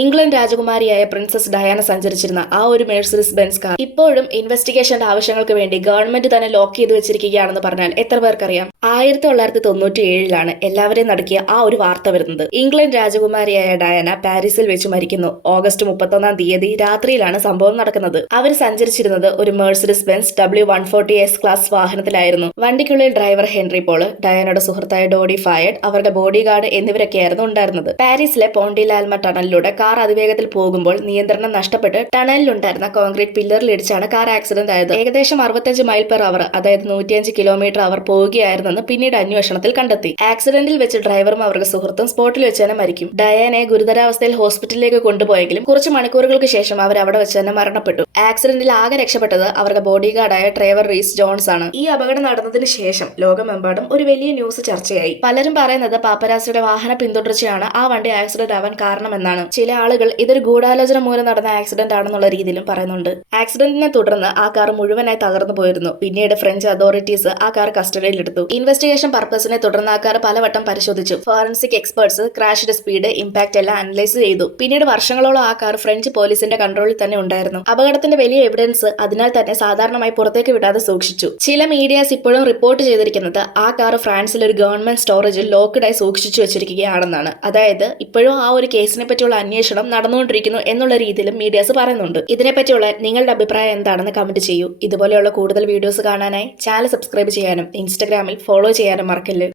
England രാജകുമാരിയായ princess Diana സഞ്ചരിച്ചിരുന്ന ആ ഒരു മെഴ്സിഡീസ് ബെൻസ് കാർ ഇപ്പോഴും ഇൻവെസ്റ്റിഗേഷന്റെ ആവശ്യങ്ങൾക്ക് വേണ്ടി ഗവൺമെന്റ് തന്നെ ലോക്ക് ചെയ്ത് വെച്ചിരിക്കുകയാണെന്ന് പറഞ്ഞാൽ എത്ര പേർക്കറിയാം? 1997 എല്ലാവരെയും നടുക്കിയ ആ ഒരു വാർത്ത വരുന്നത്. ഇംഗ്ലണ്ട് രാജകുമാരിയായ ഡയാന പാരീസിൽ വെച്ച് മരിക്കുന്നു. ഓഗസ്റ്റ് 31 രാത്രിയിലാണ് സംഭവം നടക്കുന്നത്. അവർ സഞ്ചരിച്ചിരുന്നത് ഒരു മെഴ്സിഡീസ് ബെൻസ് W140S ക്ലാസ് വാഹനത്തിലായിരുന്നു. വണ്ടിക്കുള്ളിൽ ഡ്രൈവർ ഹെൻറി പോള്, ഡയാനയുടെ സുഹൃത്തായ ഡോഡി ഫയർഡ്, അവരുടെ ബോഡി ഗാർഡ് എന്നിവരൊക്കെയായിരുന്നു ഉണ്ടായിരുന്നത്. പാരീസിലെ പോണ്ടിലാൽമ ടണലിലൂടെ കാർ അതിവേഗത്തിൽ പോകുമ്പോൾ നിയന്ത്രണം നഷ്ടപ്പെട്ട് ടണലിലുണ്ടായിരുന്ന കോൺക്രീറ്റ് പില്ലറിൽ ഇടിച്ചാണ് കാർ ആക്സിഡന്റ് ആയത്. ഏകദേശം 65 മൈൽ പെർ അവർ, അതായത് 105 കിലോമീറ്റർ അവർ പോവുകയായിരുന്നെന്ന് പിന്നീട് അന്വേഷണത്തിൽ കണ്ടെത്തി. ആക്സിഡന്റിൽ വെച്ച് ഡ്രൈവറും അവരുടെ സുഹൃത്തും സ്പോട്ടിൽ വെച്ച് തന്നെ മരിക്കും. ഡയാനെ ഗുരുതരാവസ്ഥയിൽ ഹോസ്പിറ്റലിലേക്ക് കൊണ്ടുപോയെങ്കിലും കുറച്ച് മണിക്കൂറുകൾക്ക് ശേഷം അവർ അവിടെ വെച്ച് തന്നെ മരണപ്പെട്ടു. ആക്സിഡന്റിൽ ആകെ രക്ഷപ്പെട്ടത് അവരുടെ ബോഡി ഗാർഡായ ട്രേവർ റീസ് ജോൺസ് ആണ്. ഈ അപകടം നടന്നതിന് ശേഷം ലോകമെമ്പാടും ഒരു വലിയ ന്യൂസ് ചർച്ചയായി. പലരും പറയുന്നത് പാപ്പരാസിയുടെ വാഹന പിന്തുടർച്ചയാണ് ആ വണ്ടി ആക്സിഡന്റ് ആവാൻ കാരണമെന്നാണ്. ചില ആളുകൾ ഇതൊരു ഗൂഢാലോചന മൂലം നടന്ന ആക്സിഡന്റ് ആണെന്നുള്ള രീതിയിലും പറയുന്നുണ്ട്. ആക്സിഡന്റിനെ തുടർന്ന് ആ കാർ മുഴുവനായി തകർന്നു പോയിരുന്നു. പിന്നീട് ഫ്രഞ്ച് അതോറിറ്റീസ് ആ കാർ കസ്റ്റഡിയിലെടുത്തു. ഇൻവെസ്റ്റിഗേഷൻ പർപ്പസിനെ തുടർന്ന് ആ കാർ പലവട്ടം പരിശോധിച്ചു. ഫോറൻസിക് എക്സ്പേർട്സ് ക്രാഷിന്റെ സ്പീഡ്, ഇമ്പാക്ട് എല്ലാം അനലൈസ് ചെയ്തു. പിന്നീട് വർഷങ്ങളോളം ആ കാർ ഫ്രഞ്ച് പോലീസിന്റെ കൺട്രോളിൽ തന്നെ ഉണ്ടായിരുന്നു. അപകടത്തിന്റെ വലിയ എവിഡൻസ് അതിനാൽ തന്നെ സാധാരണമായി പുറത്തേക്ക് വിടാതെ സൂക്ഷിച്ചു. ചില മീഡിയാസ് ഇപ്പോഴും റിപ്പോർട്ട് ചെയ്തിരിക്കുന്നത് ആ കാർ ഫ്രാൻസിൽ ഒരു ഗവൺമെന്റ് സ്റ്റോറേജിൽ ലോക്ക്ഡായി സൂക്ഷിച്ചു വെച്ചിരിക്കുകയാണെന്നാണ്. അതായത് ഇപ്പോഴും ആ ഒരു കേസിനെ പറ്റിയുള്ള അന്വേഷണം നടന്നുകൊണ്ടിരിക്കുന്നു എന്നുള്ള രീതിയിലും മീഡിയാസ് പറയുന്നുണ്ട്. ഇതിനെപ്പറ്റിയുള്ള നിങ്ങളുടെ അഭിപ്രായം എന്താണെന്ന് കമന്റ് ചെയ്യൂ. ഇതുപോലെയുള്ള കൂടുതൽ വീഡിയോസ് കാണാനായി ചാനൽ സബ്സ്ക്രൈബ് ചെയ്യാനും ഇൻസ്റ്റഗ്രാമിൽ ഫോളോ ചെയ്യാനും മറക്കല്ല്.